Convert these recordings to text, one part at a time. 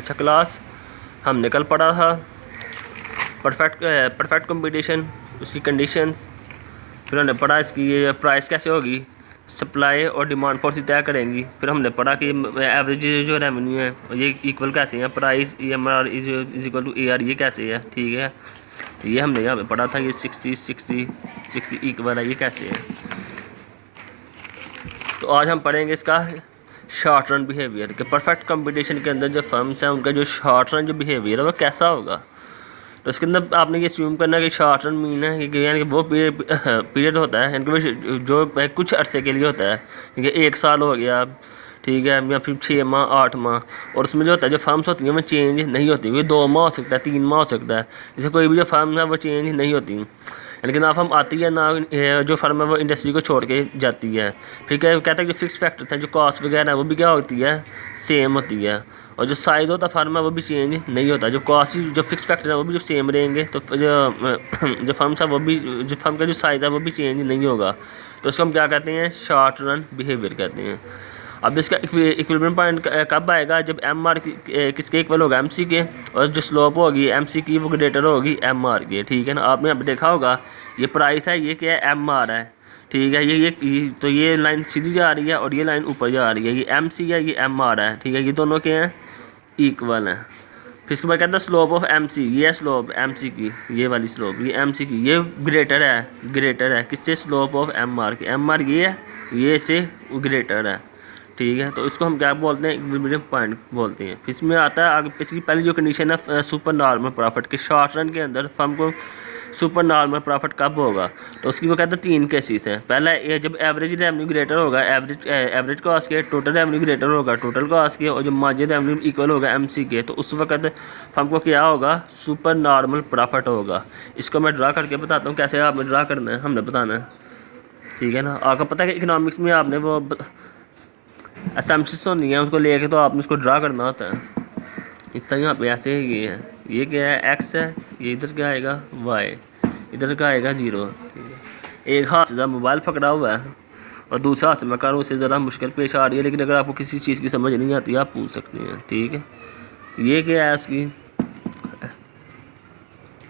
अच्छा क्लास हमने कल पढ़ा था परफेक्ट कंपटीशन, उसकी कंडीशंस। फिर हमने पढ़ा इसकी ये प्राइस कैसे होगी, सप्लाई और डिमांड फोर्स तय करेंगी। फिर हमने पढ़ा कि एवरेज जो रेवेन्यू है ये इक्वल कैसे है, price EMR is equal to AR, ये कैसे है। ठीक है, ये हमने यहाँ पे पढ़ा था। ये 60 इक्वल है, ये कैसे है। तो आज हम पढ़ेंगे इसका शॉर्ट रन बिहेवियर कि परफेक्ट कंपटीशन के अंदर जो फर्म्स हैं उनका जो शॉर्ट रन जो बिहेवियर है वो कैसा होगा। तो इसके अंदर आपने ये अस्यूम करना है कि शॉर्ट रन मीन है कि यानी कि वो पीरियड होता है यानी कि जो कुछ अरसे के लिए होता है, क्योंकि 1 साल हो गया, ठीक है, या फिर 6 माह 8 माह। और उसमें जो होता है जो फर्म्स होती हैं वो चेंज नहीं होती, वो 2 माह हो सकता है, 3 माह हो सकता है। जैसे कोई भी जो फर्म है वो चेंज नहीं होती, लेकिन ना फर्म आती है ना जो फर्म है वो इंडस्ट्री को छोड़ के जाती है। फिर क्या कहते हैं जो फिक्स फैक्टर्स हैं, जो कॉस्ट वगैरह है वो भी क्या होती है, सेम होती है। और जो साइज़ होता है फर्म है वो भी चेंज नहीं होता, जो कॉस्ट जो फिक्स फैक्टर है वो भी जब सेम रहेंगे तो जो फर्म है वो भी, जो फर्म का जो साइज़ है वो भी चेंज नहीं होगा। तो उसको हम क्या कहते हैं, शॉर्ट रन बिहेवियर कहते हैं। अब इसका इक्विलिब्रियम पॉइंट कब आएगा, जब MR किसके इक्वल होगा, MC के, और जो स्लोप होगी MC की वो ग्रेटर होगी MR के। ठीक है ना, आपने यहाँ पे देखा होगा ये प्राइस है, ये क्या है, MR है। ठीक है, तो ये लाइन सीधी जा रही है और ये लाइन ऊपर जा रही है, ये MC है, ये MR है। ठीक है, ये दोनों के हैं, इक्वल हैं। फिर इसके बाद कहता है स्लोप ऑफ MC, ये स्लोप MC की, ये वाली स्लोप ये MC की, ये ग्रेटर है किससे, स्लोप ऑफ MR की। MR ये है, ये से ग्रेटर है। ठीक है, तो इसको हम क्या बोलते हैं, इक्विलिब्रियम पॉइंट बोलते हैं। फिर इसमें आता है आगे, इसकी पहली जो कंडीशन है सुपर नॉर्मल प्रॉफिट के, शॉर्ट रन के अंदर फर्म को सुपर नॉर्मल प्रॉफिट कब होगा। तो उसकी वो कहते हैं 3 केसेस हैं। पहला ये जब एवरेज रेवेन्यू ग्रेटर होगा एवरेज कॉस्ट के, टोटल रेवेन्यू ग्रेटर होगा टोटल कॉस्ट के, और जब मार्जिन रेवेन्यू इक्वल होगा MC के, तो उस वक्त फर्म को क्या होगा, सुपर नॉर्मल प्रॉफिट होगा। इसको मैं ड्रा करके बताता हूँ कैसे आपने ड्रा करना है, हमने बताना है। ठीक है ना, आपको पता है कि इकोनॉमिक्स में आपने वो असम्पशंस होनी है, उसको लेके तो आपने उसको ड्रा करना होता है। इस तरह यहाँ पे ऐसे ये है, ये क्या है, X है, ये इधर क्या आएगा Y, इधर क्या आएगा 0। ठीक है, एक हाथ से ज़रा मोबाइल पकड़ा हुआ है और दूसरा हाथ से मैं करूँ, उससे ज़रा मुश्किल पेश आ रही है, लेकिन अगर आपको किसी चीज़ की समझ नहीं आती आप पूछ सकते हैं। ठीक है, ये क्या है, उसकी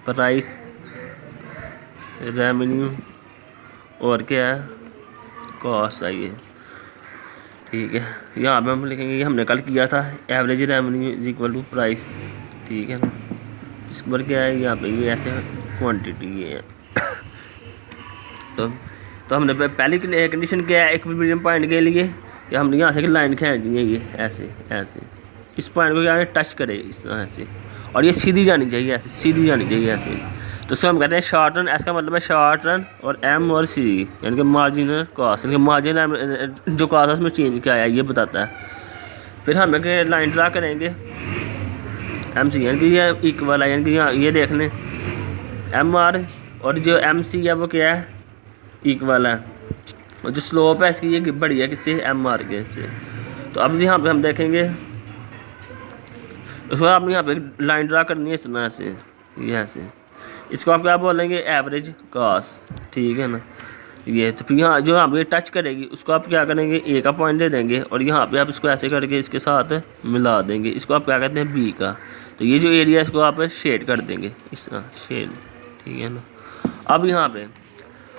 प्राइस, रेवेन्यू और क्या है, कॉस्ट है ये। ठीक है, यहाँ पे हम लिखेंगे, ये हमने कल किया था, average revenue is equal to price. ठीक है ना, इसके बाद क्या है, यहाँ पे ये ऐसे क्वांटिटी ये है। तो हमने पहली कंडीशन क्या है इक्विलिब्रियम पॉइंट के लिए, या हमने यहाँ से लाइन खींचनी है, ये ऐसे ऐसे इस पॉइंट को क्या है टच करे इस तरह से, और ये सीधी जानी चाहिए, ऐसे सीधी जानी चाहिए ऐसे। तो उसको हम कहते हैं शॉर्ट रन। इसका मतलब है शॉर्ट रन और M और C यानी कि मार्जिनल कॉस्ट, यानी कि मार्जिन जो कॉस्ट है उसमें चेंज क्या आया ये बताता है। फिर हम लाइन ड्रा करेंगे MC, यानी कि ये इक्वल है, यानी कि यहाँ ये देख लें MR और जो MC है वो क्या है, इक्वल है। और जो स्लोप है इसकी ये बड़ी है किससे, MR के से। तो अब यहाँ पे हम देखेंगे, उसके बाद आपने यहाँ पे लाइन ड्रा करनी है इस तरह से, ये ऐसे। इसको आप क्या बोलेंगे, एवरेज कॉस्ट। ठीक है ना, ये तो फिर यहाँ जो आप ये टच करेगी उसको आप क्या करेंगे, A का पॉइंट दे देंगे, और यहाँ पे आप इसको ऐसे करके इसके साथ मिला देंगे। इसको आप क्या कहते हैं, B का। तो ये जो एरिया है इसको आप शेड कर देंगे इस तरह शेड। ठीक है ना, अब यहाँ पे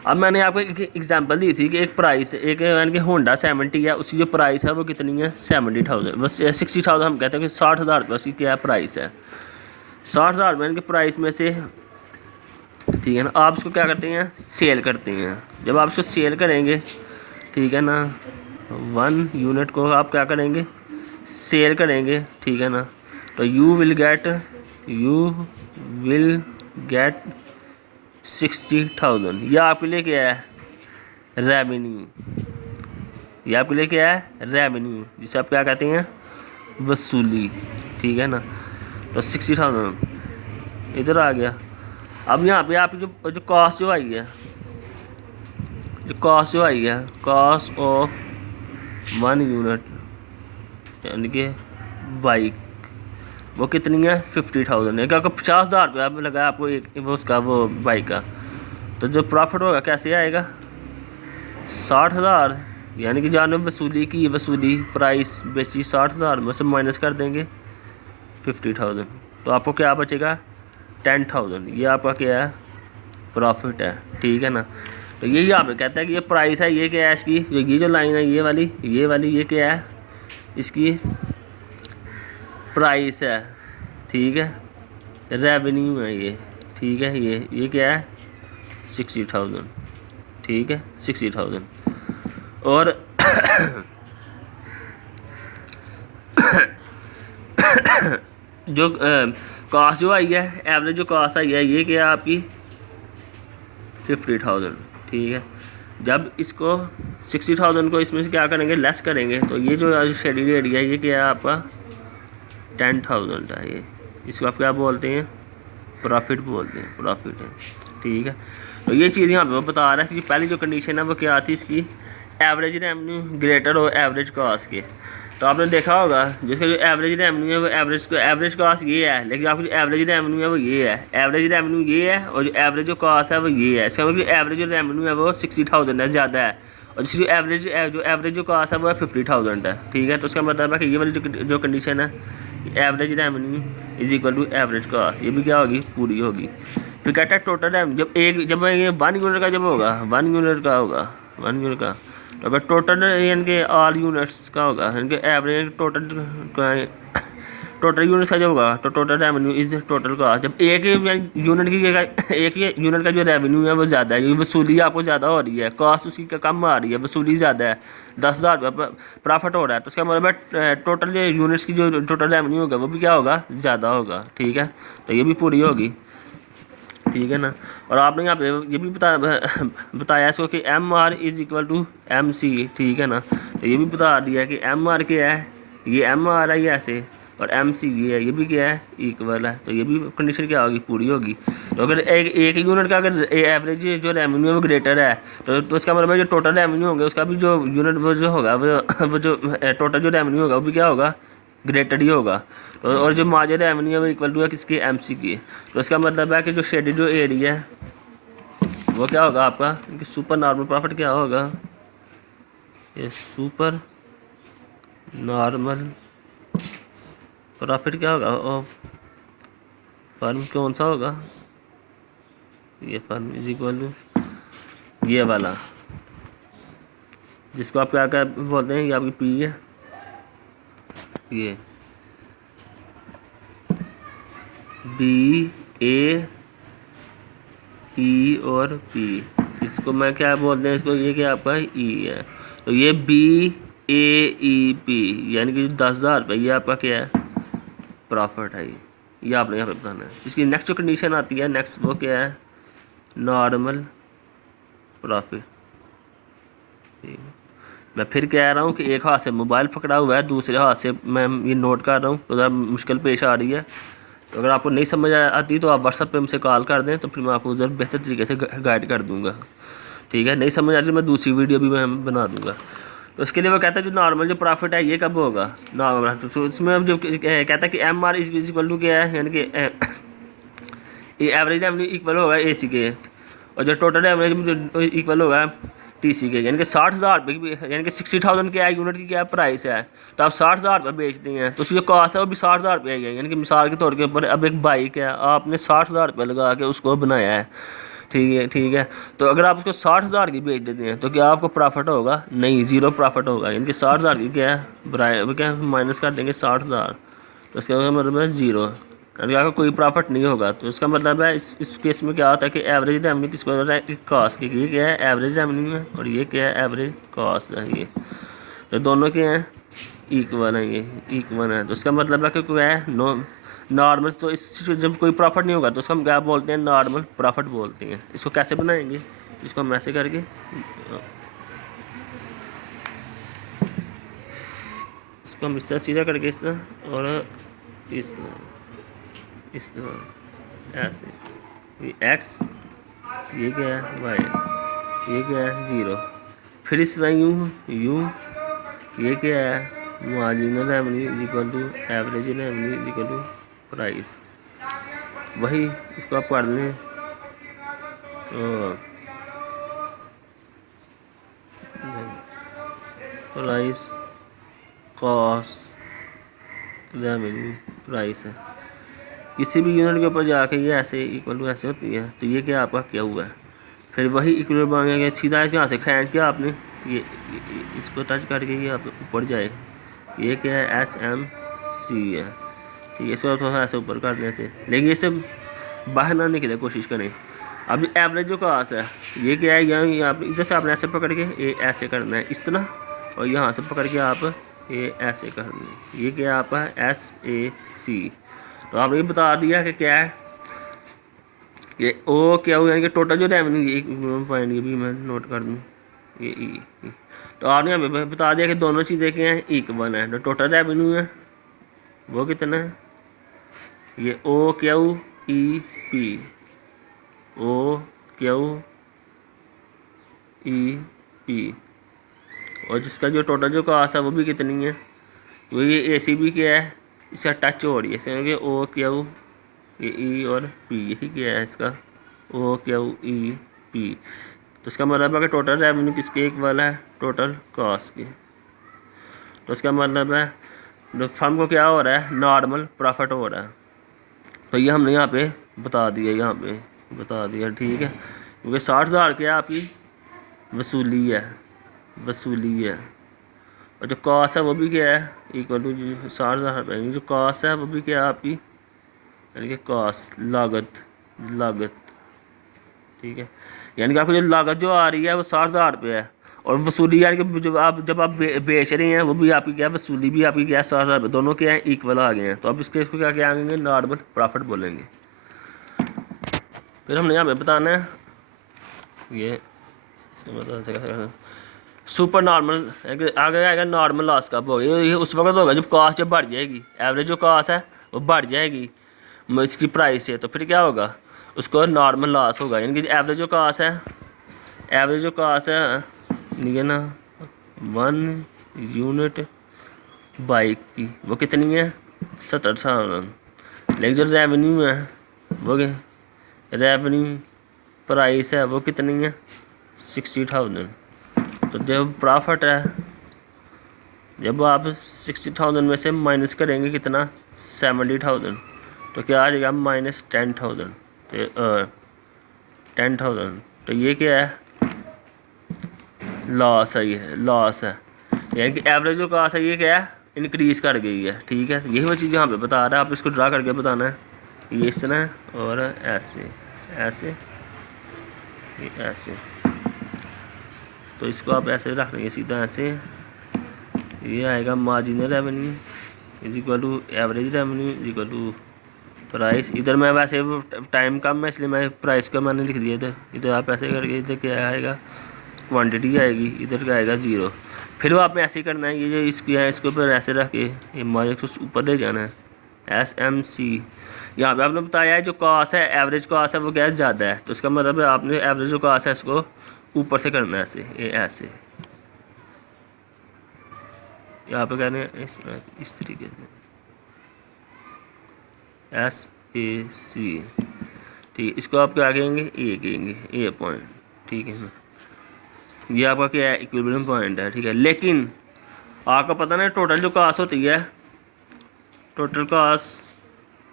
अब मैंने आपको एक एग्जांपल दी थी कि एक प्राइस, एक यानी कि होंडा 70 है, उसकी जो प्राइस है वो कितनी है, 70,000, बस 60,000 हम कहते हैं कि 60,000 रुपये उसकी क्या प्राइस है, 60,000 रुपये की प्राइस में से। ठीक है ना, आप इसको क्या करते हैं, सेल करते हैं। जब आप इसको सेल करेंगे, ठीक है ना, 1 यूनिट को आप क्या करेंगे, सेल करेंगे। ठीक है ना, तो यू विल गेट 60,000। यह आपके लिए क्या है, रेवेन्यू। ये आपके लिए क्या है, रेवेन्यू, जिसे आप क्या कहते हैं, वसूली। ठीक है ना, तो 60,000 इधर आ गया। अब यहाँ पे आपकी जो कॉस्ट जो आई है, कॉस्ट ऑफ 1 यूनिट यानी कि बाइक, वो कितनी है, 50,000 है। क्या 50,000 रुपया लगा आपको एक वो उसका वो बाइक का। तो जो प्रॉफिट होगा कैसे आएगा, 60,000 यानी कि जानो वसूली प्राइस बेची 60,000 में से माइनस कर देंगे 50,000, तो आपको क्या बचेगा 10,000। ये आपका क्या है प्रॉफिट है, ठीक है ना। तो यही यहाँ पे कहता है कि ये प्राइस है, ये क्या है इसकी, जो ये जो लाइन है ये वाली ये क्या है इसकी प्राइस है, ठीक है, रेवेन्यू है ये, ठीक है। ये क्या है 60,000, ठीक है 60,000। और जो कॉस्ट जो आई है, एवरेज जो कॉस्ट आई है ये क्या है आपकी 50,000, ठीक है। जब इसको 60,000 को इसमें से क्या करेंगे लेस करेंगे, तो ये जो शेडेड एरिया है ये क्या है आपका 10,000 है। ये इसको आप क्या बोलते हैं प्रॉफिट बोलते हैं, प्रॉफिट है, ठीक है। तो ये चीज़ यहाँ पे वो बता रहा है कि पहली जो कंडीशन है वो क्या थी इसकी, एवरेज रेवेन्यू ग्रेटर हो एवरेज कॉस्ट के। तो आपने देखा होगा जिसका जो एवरेज रेवेन्यू है वो एवरेज कॉस्ट ये है, लेकिन आपकी जो एवरेज रेवेन्यू है वो ये है, एवरेज रेवेन्यू ये है, और जो एवरेज जो कॉस्ट है वो ये है। इसका मतलब एवरेज जो रेवेन्यू है वो 60,000 है, ज़्यादा है, और जिसकी जो एवरेज जो कॉस्ट है वो 50,000 है, ठीक है। तो उसका मतलब है कि ये वाली जो कंडीशन है average revenue is equal to average cost, ये भी क्या होगी पूरी होगी। फिर कहता है टोटल रेवेन्यू जब ये 1 यूनिट का जब होगा 1 यूनिट का होगा 1 यूनिट का, तो अगर टोटल यानी कि ऑल यूनिट्स का होगा यानी कि एवरेज टोटल यूनिट्स का जो होगा तो total revenue is total cost. जब एक ही यूनिट का जो रेवेन्यू है वो ज़्यादा है, ये वसूली आपको ज़्यादा हो रही है, कॉस्ट उसकी कम आ रही है, वसूली ज़्यादा है, 10,000 रुपये प्रॉफिट हो रहा है, तो उसका मतलब है टोटल जो यूनिट्स की जो टोटल रेवेन्यू होगा वो भी क्या होगा ज़्यादा होगा, ठीक है। तो ये भी पूरी होगी, ठीक है ना। और आपने यहाँ पे ये भी बताया इसको कि M R is equal to M C, ठीक है ना। तो ये भी बता दिया कि एम आर क्या है, ये एम आर है ये ऐसे, और एम सी ये है, ये भी क्या है इक्वल है। तो ये भी कंडीशन क्या होगी पूरी होगी। तो अगर एक यूनिट का अगर एवरेज जो रेवेन्यू है वो ग्रेटर है, तो उसका मतलब जो टोटल रेवेन्यू होंगे उसका भी जो यूनिट वो जो होगा वो जो टोटल जो रेवेन्यू होगा वो भी क्या होगा ग्रेटर ही होगा। तो और जो मार्जिन रेवेन्यू है वो इक्वल टू है किसकी एम सी की। तो इसका मतलब है कि जो शेडेड जो एरिया है वो क्या होगा आपका कि सुपर नॉर्मल प्रॉफिट क्या होगा, ये सुपर नॉर्मल प्रॉफिट क्या होगा, और फर्म कौन सा होगा, ये फर्म इज इक्वल टू ये वाला जिसको आप क्या क्या बोलते हैं, ये आपकी पी है, ये बी ए ई और पी, इसको मैं क्या बोलते हैं इसको, ये क्या आपका ई है। तो ये बी ए ई पी यानी कि 10,000 रुपये ये आपका क्या है प्रॉफिट है, ये आपने यहाँ पे बताना है। इसकी नेक्स्ट जो कंडीशन आती है नेक्स्ट वो क्या है नॉर्मल प्रॉफिट, ठीक है। मैं फिर कह रहा हूँ कि एक हाथ से मोबाइल पकड़ा हुआ है, दूसरे हाथ से मैं ये नोट कर रहा हूँ, तो ज़रा मुश्किल पेश आ रही है। तो अगर आपको नहीं समझ आती तो आप व्हाट्सएप पे मुझसे कॉल कर दें, तो फिर मैं आपको उधर बेहतर तरीके से गाइड कर दूँगा, ठीक है। नहीं समझ आती तो मैं दूसरी वीडियो भी मैं बना दूँगा। तो इसके लिए वो कहता है जो नॉर्मल जो प्रॉफिट है ये कब होगा नॉर्मल, तो इसमें अब जो कहता है कि M R is equal to क्या है, यानी कि एवरेज रेवेन्यू इक्वल होगा ए सी के, और जो टोटल रेवेन्यू इक्वल होगा टी सी के, यानी कि 60,000 रुपये की, यानी कि 60,000 क्या है यूनिट की क्या प्राइस है, तो आप 60,000 रुपये बेचते हैं तो उसकी जो कॉस्ट है वो भी 60,000 रुपये है। यानी कि मिसाल के तौर के ऊपर अब एक बाइक है, आपने 60,000 रुपये लगा के उसको बनाया है, ठीक है। तो अगर आप उसको 60,000 की बेच देते हैं तो क्या आपको प्रॉफिट होगा, नहीं, ज़ीरो प्रॉफिट होगा। यानी कि 60,000 की क्या है क्या माइनस कर देंगे 60,000, तो इसका मतलब है ज़ीरो, यानी आपका कोई प्रॉफिट नहीं होगा। तो इसका मतलब है इस केस में क्या होता है कि एवरेज रेवेन्यू किसको होता है कॉस्ट की, ये क्या है एवरेज रेवेन्यू है और ये क्या है एवरेज कॉस्ट है, ये तो दोनों के हैं इक्वल है, ये इक्वल है। तो इसका मतलब है कि क्या है नॉर्मल, तो इस जब कोई प्रॉफिट नहीं होगा तो उसको हम क्या बोलते हैं नॉर्मल प्रॉफिट बोलते हैं। इसको कैसे बनाएंगे, इसको हम ऐसे करके इसको हम इस तरह सीधा करके इस तरह और इस ऐसे, ये एक्स ये क्या है वाई, ये क्या है ज़ीरो, फिर इस तरह यूँ ये क्या है marginal revenue equal to average revenue equal to price. वही इसको आप पढ़ लें, प्राइस कॉस्ट रेवेन्यू प्राइस है। किसी भी यूनिट के ऊपर जाके ये ऐसे इक्वल टू ऐसे होती है, तो ये क्या आपका क्या हुआ है। फिर वही इक्वल बन सीधा यहाँ से खींच के आपने ये इसको टच करके ये आप ऊपर जाएगा। ये क्या है, SMC है, ठीक है। इसको थोड़ा सा ऐसे ऊपर करने से, लेकिन ये सब बाहर ना निकले कोशिश करें। अब एवरेज जो कास है ये क्या है, यहाँ पे इधर से आपने ऐसे पकड़ के ये ऐसे करना है इस तरह, और यहाँ से पकड़ के आप ये ऐसे करना है। ये क्या है आपका SAC। तो आपने ये बता दिया कि क्या है ये ओ क्या हुआ, यानी कि टोटल जो रेवेन्यू एक पॉइंट, ये भी मैं नोट कर दूँ ये ई। तो आपने यहाँ पे बता दिया कि दोनों चीज़ें क्या हैं, इक्वल है। तो टोटल रेवेन्यू है वो कितना है, ये OQEP, OQEP, और जिसका जो टोटल जो कास्ट है वो भी कितनी है, वो ये ACB क्या है, इससे टच हो रही है इसके OQE और P, यही क्या है इसका OQEP। तो इसका मतलब है कि टोटल रेवेन्यू किसके इक्वल है, टोटल कास्ट की। तो इसका मतलब है जो फर्म को क्या हो रहा है, नॉर्मल प्रॉफिट हो रहा है। तो ये हमने यहाँ पे बता दिया, यहाँ पे बता दिया, ठीक है। क्योंकि 60,000 क्या आपकी वसूली है, और जो कास्ट है वो भी क्या है, इक्वल टू 60,000 रुपये। जो कास्ट है वो भी क्या है आपकी, यानी कि कास्ट लागत, ठीक है। यानी कि आपको जो लागत जो आ रही है वो 60,000 रुपये है, और वसूली यानी कि जब आप बेच रहे हैं वो भी आपकी क्या है, वसूली भी आपकी क्या है 60,000 रुपये, दोनों क्या है इक्वल आ गए हैं। तो अब इसको क्या आएंगे, नॉर्मल प्रॉफिट बोलेंगे। फिर हमने यहाँ पे बताना है ये सुपर नॉर्मल, आगे आएगा नॉर्मल लॉस कब होगा, ये उस वक्त होगा जब कास्ट जब बढ़ जाएगी, एवरेज जो कास्ट है वो बढ़ जाएगी इसकी प्राइस से। तो फिर क्या होगा, उसको नॉर्मल लॉस होगा। यानी कि एवरेज जो कास्ट है नहीं है ना, 1 यूनिट बाइक की वो कितनी है, 70,000। लेकिन जो रेवेन्यू है वो रेवेन्यू प्राइस है वो कितनी है, 60,000। तो जब प्रॉफिट है, जब आप 60,000 में से माइनस करेंगे कितना, 70,000, तो क्या आ जाएगा -10,000। तो 10,000, तो ये क्या है, लॉस है, ये लॉस है। यानी कि एवरेज जो कास्ट है ये क्या है, इंक्रीज़ कर गई है, ठीक है। यही वो चीज़ यहाँ पे बता रहा है, आप इसको ड्रा करके बताना है। ये इस तरह और ऐसे ऐसे ऐसे, तो इसको आप ऐसे रख लेंगे सीधा ऐसे। ये आएगा marginal revenue is equal to average revenue is equal to price. इधर मैं वैसे टाइम कम है इसलिए मैं प्राइस का मैंने लिख दिया था। इधर आप ऐसे करके इधर क्या आएगा, क्वांटिटी आएगी, इधर का आएगा 0। फिर वो आपने ऐसे ही करना है, ये जो इसकी है इसके ऊपर ऐसे रख के ये माइनस ऊपर ले जाना है, SMC। यहाँ पे आपने बताया है जो कास्ट है, एवरेज कास्ट है वो क्या ज़्यादा है, तो इसका मतलब है आपने एवरेज जो कास्ट है इसको ऊपर से करना है ऐसे, ये ऐसे यहाँ पे कहने इस तरीके से SAC, ठीक है। इसको आप क्या कहेंगे, कहेंगे ए पॉइंट, ठीक है ना। ये आपका क्या है, इक्विलिब्रियम पॉइंट है, ठीक है। लेकिन आपको पता ना टोटल जो कास्ट होती है, टोटल कास्ट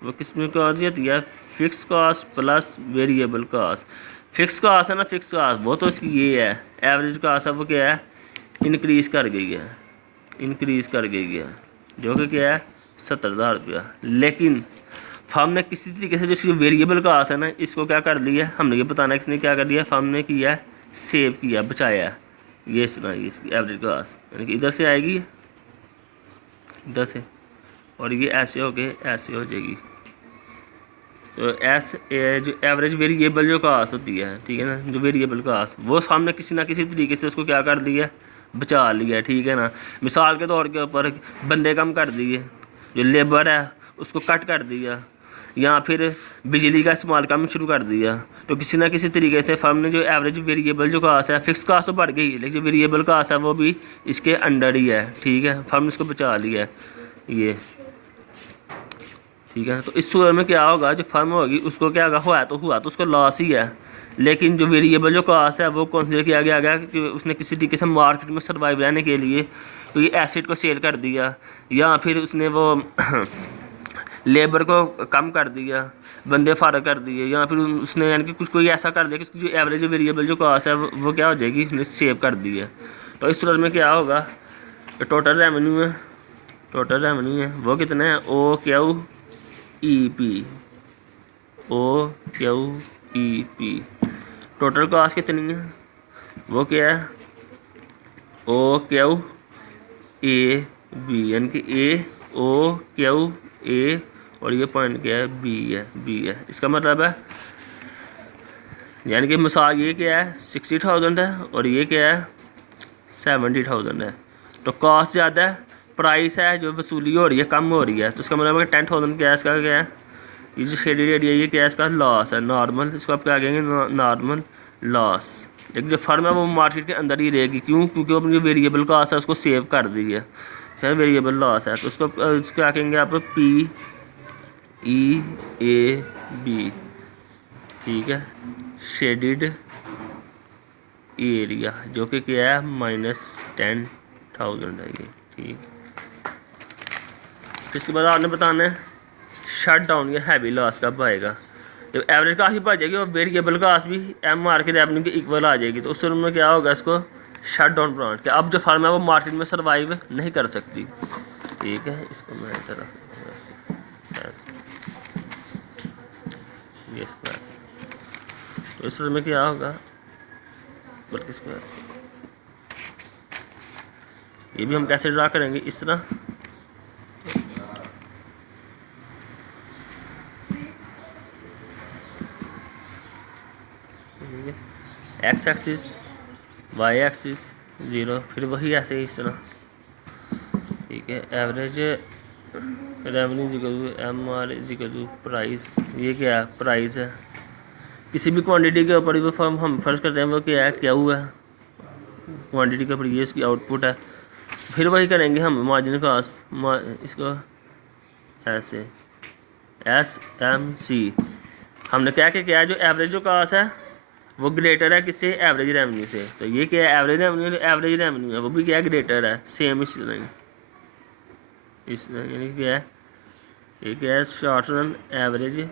वो किस में कास्ट होती है, fix cost plus variable cost. Fix cost है ना, फिक्स कास्ट वो तो इसकी ये है, एवरेज कास्ट है वो क्या है, इंक्रीज़ कर गई है, जो कि क्या है 70,000 रुपया। लेकिन फर्म ने किसी तरीके से जो इसकी वेरिएबल कास्ट है ना, इसको क्या कर लिया है, हमने ये बताना है किसने क्या कर दिया, फर्म ने किया है सेव किया, बचाया। ये सुना इसकी एवरेज कास्ट, यानी कि इधर से आएगी, इधर से, और ये ऐसे हो के ऐसे हो जाएगी। तो जो एवरेज वेरिएबल जो कास्ट होती है, ठीक है ना, जो वेरिएबल कास्ट वो सामने किसी ना किसी तरीके से उसको क्या कर दिया, बचा लिया, ठीक है ना। मिसाल के तौर के ऊपर बंदे कम कर दिए, जो लेबर है उसको कट कर दिया, या फिर बिजली का इस्तेमाल कम शुरू कर दिया। तो किसी ना किसी तरीके से फर्म ने जो एवरेज वेरिएबल जो कास्ट है, फिक्स कास्ट तो बढ़ गई, लेकिन जो वेरिएबल कास्ट है वो भी इसके अंडर ही है, ठीक है। फर्म ने इसको बचा लिया है, ये ठीक है। तो इस सूरत में क्या होगा, जो फर्म होगी उसको क्या हुआ तो उसको लॉस ही है। लेकिन जो वेरिएबल जो कास्ट है वो कंसिडर किया गया कि उसने किसी तरीके से मार्केट में सर्वाइव रहने के लिए तो ये एसेट को सेल कर दिया, या फिर उसने वो लेबर को कम कर दिया, बंदे फारग कर दिए, या फिर उसने यानी कि कुछ कोई ऐसा कर दिया कि उसकी जो एवरेज वेरिएबल जो कॉस्ट है वो क्या हो जाएगी, उसने सेव कर दी है। तो इस सूरत में क्या होगा, तो टोटल रेवेन्यू है, टोटल रेवेन्यू है वो कितना है, O Q E P, O Q E P. Total cost कितनी है, वो क्या है, ओ क्यू ए बी, यानी कि ए ओ क्यू ए और ये पॉइंट क्या है, बी है। इसका मतलब है यानी कि मिसाल ये क्या है 60,000 है और ये क्या है 70,000 है। तो कॉस्ट ज़्यादा है, प्राइस है जो वसूली हो रही है कम हो रही है। तो इसका मतलब है 10,000 क्या है, इसका क्या है, ये जो शेडेड एरिया ये क्या है, इसका लॉस है, नॉर्मल, इसको आप क्या कहेंगे, नॉर्मल लॉस। लेकिन जो फर्म है वो मार्केट के अंदर ही रहेगी, क्यों, क्योंकि वो अपनी जो वेरिएबल कॉस्ट है उसको सेव कर दी है, सर वेरिएबल लॉस है। तो उसको क्या कहेंगे आप, पी ई ए बी, ठीक है, शेडिड एरिया जो कि क्या है -10,000 है ये, ठीक। इसके बाद आपने बताना है शट डाउन या हैवी लॉस कब आएगा। जब एवरेज कास्ट भी बढ़ जाएगी और वेरिएबल कास्ट भी एम आर के रेवेन्यू के इक्वल आ जाएगी, तो उस सूरत में क्या होगा, इसको शट डाउन प्लांट कि अब जो फर्म है वो मार्केट में सर्वाइव नहीं कर सकती, ठीक है। इसको मैं इधर ये तो इस सूरत में क्या होगा, बल्कि इसको ये भी हम कैसे ड्रा करेंगे, इस तरह एक्स एक्सिस, वाई एक्सिस 0, फिर वही ऐसे ही इस तरह, ठीक है। Average revenue equal M R equal price, ये क्या है, प्राइस है किसी भी क्वांटिटी के ऊपर वो फर्म हम फर्ज करते हैं वो क्या है, क्या हुआ है क्वांटिटी के ऊपर, ये इसकी आउटपुट है। फिर वही करेंगे हम मार्जिन कॉस्ट, इसको ऐसे एस एम सी, हमने क्या क्या है, जो एवरेज जो कॉस्ट है वो ग्रेटर है किससे, एवरेज रेवेन्यू से। तो ये क्या है, एवरेज रेवेन्यू, एवरेज रेवेन्यू है वो भी क्या है, ग्रेटर है, सेम इस तरह, यानी क्या है, ये क्या है, शॉर्ट रन एवरेज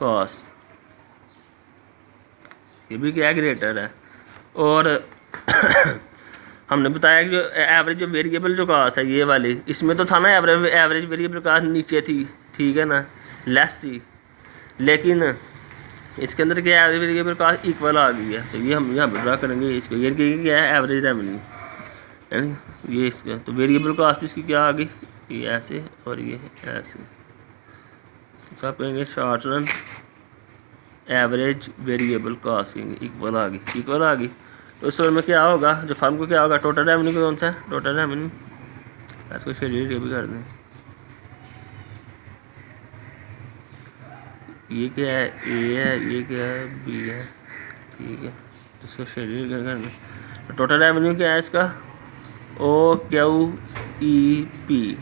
कॉस्ट, ये भी क्या है, ग्रेटर है। और हमने बताया कि जो एवरेज जो वेरिएबल जो कॉस्ट है ये वाली, इसमें तो था ना एवरेज वेरिएबल कॉस्ट नीचे थी, ठीक है ना, लेस थी, लेकिन इसके अंदर क्या है, एवरेज वेरिएबल कॉस्ट इक्वल आ गई है। तो ये हम यहाँ पर ड्रा करेंगे इसको, ये क्या है, एवरेज रेवेन्यू, यानी ये इसका, तो वेरिएबल कॉस्ट इसकी क्या आ गई, ये ऐसे और ये ऐसे, तो आप कहेंगे short run average variable cost equal आ गई, इक्वल आ गई। तो उस समय में क्या होगा, जो फर्म को क्या होगा, टोटल रेवेन्यू कौन सा है, टोटल रेवेन्यू, इसको शेड्यूल भी कर दें, ये क्या है, ए है, ये क्या है, बी है, ठीक है। इसको शेड्यूल कर दें, तो टोटल रेवेन्यू क्या है इसका, O Q E P,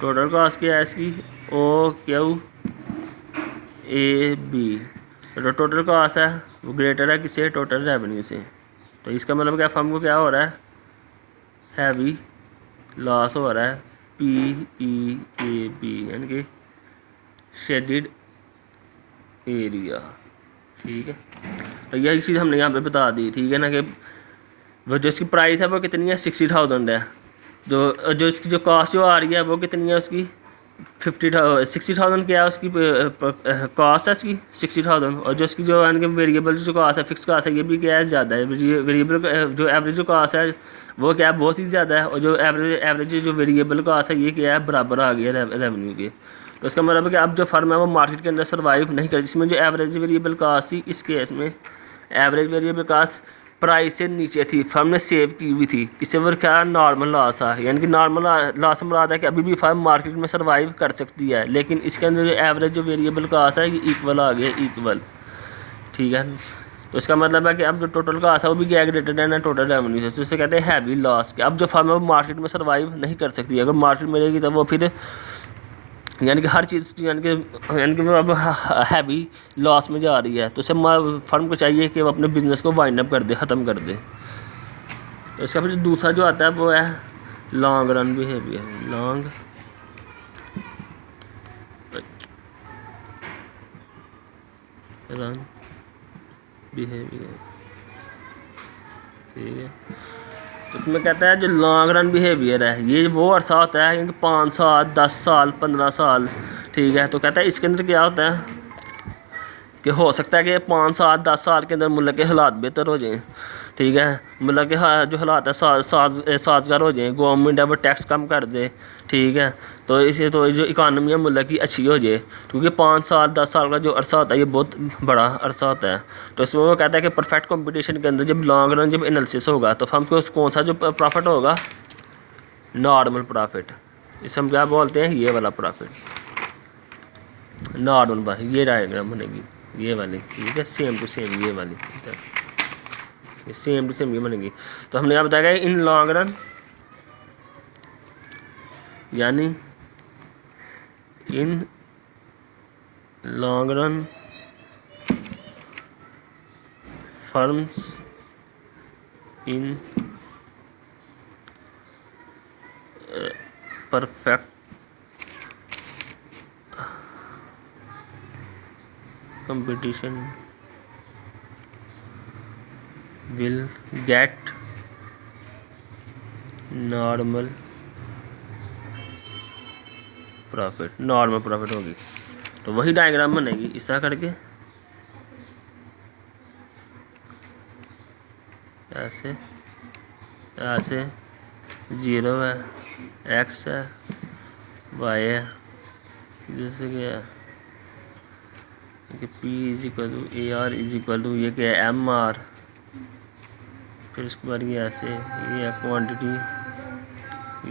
total cost क्या है इसकी, ओ क्यू ए बी। तो टोटल कॉस्ट है वो ग्रेटर है किससे, टोटल रेवेन्यू से। तो इसका मतलब क्या, फर्म को क्या हो रहा है, हैवी लॉस हो रहा है, पी ई ए बी, यानी कि शेडिड एरिया, ठीक है। तो यही चीज़ हमने यहाँ पे बता दी, ठीक है ना, कि वो जो इसकी प्राइस है वो कितनी है, 60,000 है, जो इसकी जो कॉस्ट जो आ रही है वो कितनी है उसकी, 60,000 क्या है उसकी कॉस्ट है इसकी 60,000, और जो इसकी जो यानी कि वेरिएबल जो कॉस्ट है, फिक्स कॉस्ट है, ये भी क्या है, ज़्यादा है। वेरिएबल जो एवरेज जो कॉस्ट है वो क्या है, बहुत ही ज़्यादा है, और जो एवरेज जो वेरिएबल कॉस्ट है ये क्या है, बराबर आ गया रेवेन्यू के। तो इसका मतलब है कि अब जो फर्म है वो मार्केट के अंदर सर्वाइव नहीं कर, जिसमें जो एवरेज वेरिएबल कॉस्ट थी, इस केस में एवरेज वेरिएबल कॉस्ट प्राइस से नीचे थी, फर्म ने सेव की हुई थी, इससे वो क्या नॉर्मल लॉस है, यानी कि नॉर्मल लॉस में मुराद है कि अभी भी फर्म मार्केट में सर्वाइव कर सकती है, लेकिन इसके अंदर जो एवरेज जो वेरिएबल कॉस्ट है ये इक्वल आ गया, इक्वल, ठीक है। तो इसका मतलब है कि अब जो टोटल कॉस्ट है वो भी क्या ग्रेटर है टोटल रेवेन्यू से, तो इसे कहते हैं हैवी लॉस, कि अब जो फर्म है वो मार्केट में सर्वाइव नहीं कर सकती। अगर मार्केट में रहेगी तो वो फिर यानी कि हर चीज़ यानी कि वो अब हैवी लॉस में जा रही है, तो उसे फर्म को चाहिए कि वो अपने बिज़नेस को वाइंड अप कर दे, ख़त्म कर दे। तो इसका फिर दूसरा जो आता है वो है long run behaviour, long run behaviour, ठीक है। उसमें कहता है जो लॉन्ग रन बिहेवियर है ये वो अरसा होता है कि 5 साल 10 साल 15 साल, ठीक है। तो कहता है इसके अंदर क्या होता है कि हो सकता है कि 5 साल 10 साल के अंदर मुल्क के हालात बेहतर हो जाएं, ठीक है। मुल्क के जो हालात है साजगार हो जाएं, गवर्नमेंट है वो टैक्स कम कर दे, ठीक है। तो इसे तो जो इकानमी है मुल्क की अच्छी हो जाए, क्योंकि 5 साल 10 साल का जो अरसा होता है ये बहुत बड़ा अरसा होता है। तो इसमें वो कहता है कि परफेक्ट कंपटीशन के अंदर जब लॉन्ग रन जब एनालिसिस होगा तो हमको कौन सा जो प्रॉफिट होगा, नॉर्मल प्रॉफिट। इसे हम क्या बोलते हैं, ये वाला प्रॉफिट, नॉर्मल प्रॉफिट। ये डायग्राम बनेगी ये वाली, ठीक है, सेम टू सेम ये वाली, सेम टू सेम ये बनेगी। तो हमने यहाँ बताया इन लॉन्ग रन यानी इन long run firms in perfect competition will get normal profit, normal profit होगी। तो वही डायग्राम बनेगी इस तरह करके, ऐसे ऐसे 0 है, x है, y है, जैसे कि P is equal to A R is equal to ये क्या है एम आर, फिर उसके बाद ये ऐसे ये है क्वांटिटी,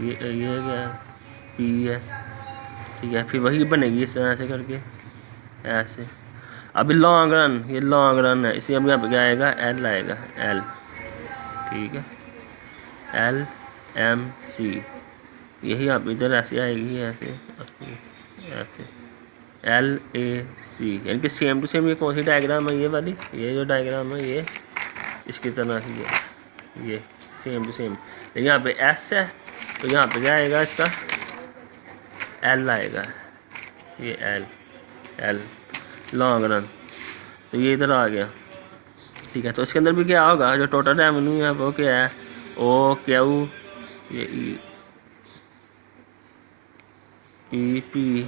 ये क्या है P है, ठीक है। फिर वही बनेगी इस तरह से करके ऐसे। अभी लॉन्ग रन, ये लॉन्ग रन है, इसे अब यहाँ पे क्या आएगा, L आएगा, L, ठीक है, LMC। यही आप इधर ऐसे आएगी, ऐसे ऐसे LAC, यानी कि सेम टू सेम। ये कौन सी डायग्राम है, ये वाली, ये जो डायग्राम है ये इसकी तरह से ये सेम टू सेम। लेकिन यहाँ पे S है तो यहाँ पे क्या आएगा, इसका L आएगा, ये L लॉन्ग रन। तो ये इधर आ गया, ठीक है। तो इसके अंदर भी क्या होगा, जो टोटल रेवेन्यू है वो क्या है, OQ, ये EP,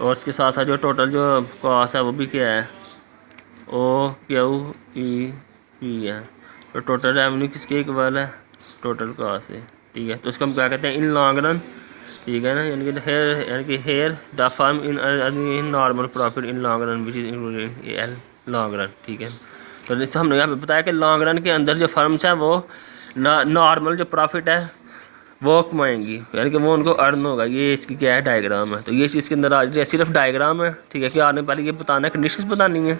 और इसके साथ साथ जो टोटल जो कॉस्ट है वो भी क्या है, OQEP है। तो टोटल रेवेन्यू किसके इक्वल है, टोटल कॉस्ट है, ठीक है। तो इसको हम क्या कहते हैं, इन लॉन्ग रन, ठीक है ना, यानी कि here the firm in normal profit in long run which is included L long run, ठीक है। तो जैसे हमने यहाँ पे बताया कि लॉन्ग रन के अंदर जो फर्म्स हैं वो नॉर्मल जो प्रॉफिट है वो कमाएंगी, यानी कि वो उनको अर्न होगा। ये इसकी क्या है, डायग्राम है। तो ये चीज़ के अंदर आ जाए, सिर्फ डायग्राम है, ठीक है। कि आपने पहले ये बताना है, कंडीशंस बतानी है,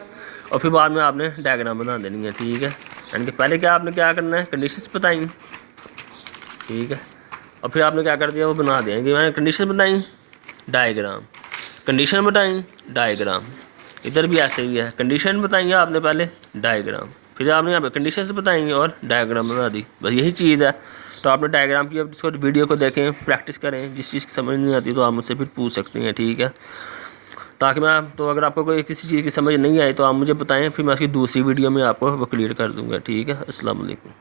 और फिर बाद में आपने डायग्राम बना देनी है, ठीक है। यानी कि पहले क्या आपने क्या करना है, कंडीशंस बताई, ठीक है, और फिर आपने क्या कर दिया, वो बना दिया कि मैंने कंडीशन बताई, डायग्राम, कंडीशन बताई, डायग्राम। इधर भी ऐसे ही है, कंडीशन बताई आपने पहले, डायग्राम, फिर आपने यहाँ पे कंडीशंस बताएंगे और डायग्राम बना दी, बस यही चीज़ है। तो आपने डायग्राम की, अब इसको वीडियो को देखें, प्रैक्टिस करें, जिस चीज़ की समझ नहीं आती तो आप मुझसे फिर पूछ सकते हैं, ठीक है। ताकि मैं, तो अगर आपको कोई किसी चीज़ की समझ नहीं आई तो आप मुझे बताएं, फिर मैं उसकी दूसरी वीडियो में आपको वो क्लियर कर दूँगा, ठीक है। अस्सलाम वालेकुम।